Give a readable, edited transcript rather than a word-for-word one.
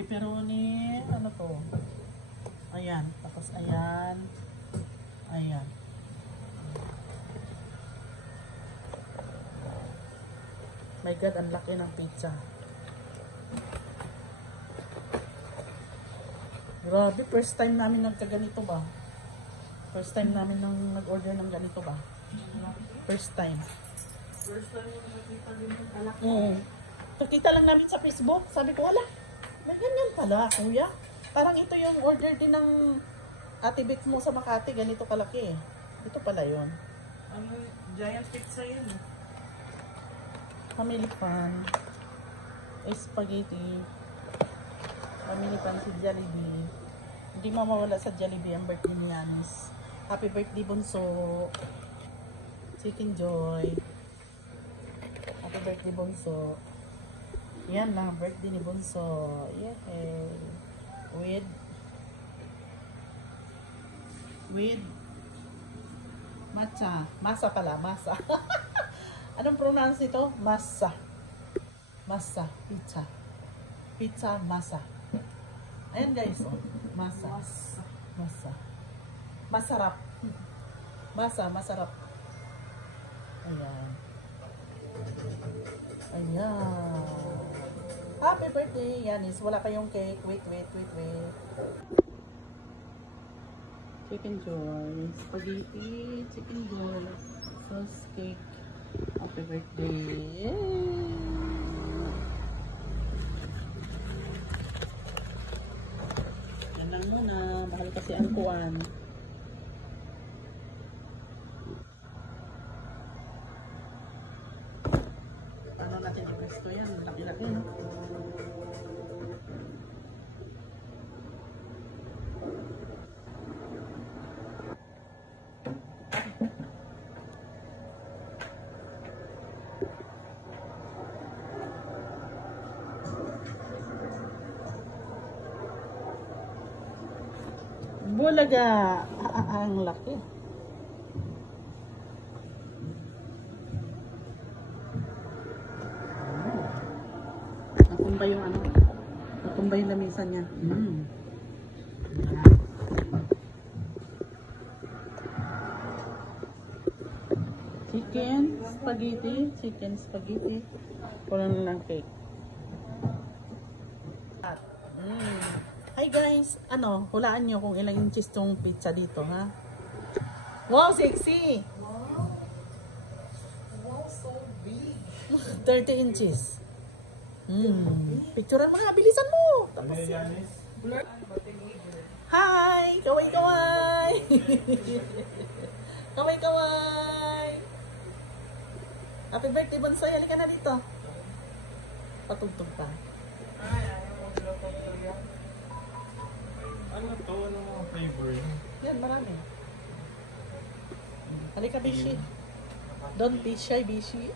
Pepperoni, ano to? Ayan. Tapos ayan. Ayan. My God, ang laki ng pizza. Grabe, first time namin nagkaganito ba? First time namin nag-order ng ganito ba? First time. First time yung nakita din yung alak. Nakita lang namin sa Facebook. Sabi ko, wala. May ganyan pala, kuya. Parang ito yung order din ng Ate Bit mo sa Makati. Ganito kalaki. Ito pala yun. Ano, giant pizza yun. Family pan. Spaghetti. Family pan si Jollibee. Hindi mawawala sa Jollibee ang birthday ni Yanis. Happy birthday, Bunso. Chicken Joy. Happy birthday, Bunso. Yan lang, birthday ni Bunso. Yay! With matcha. Masa pala, masa. Anong pronounce ito? Masa. Masa. Pizza. Pizza, masa. Ayan guys, oh. Masa. Masa. Masarap. Masa, masarap. Ayan. Ayan. Happy birthday, Yanis. Wala kayong cake. Wait. Chicken Joy. Spaghetti. Chicken Joy. Sauce cake. Happy birthday. Yay! Yan lang muna. Mahal kasi ang kuwan. Ano natin yung resto yan? Laki-laki, no? Bulaga. Ang laki. Natumba yung ano. Natumba yung lamisan niya. Chicken spaghetti. Chicken spaghetti. Kulang lang cake. Hi guys, hulaan nyo kung ilang inches tong pizza dito, ha? Wow, sexy! Wow, so big. 30 inches. Picturean mo nga, bilisan mo! Tapos, hi! Kaway-kaway! Kaway-kaway! Happy birthday, Bonsoy! Halika na dito. Patugtog pa. Ano to? Ano mga flavor? Yan, marami. Halika, Bishi. Don't be shy, Bishi.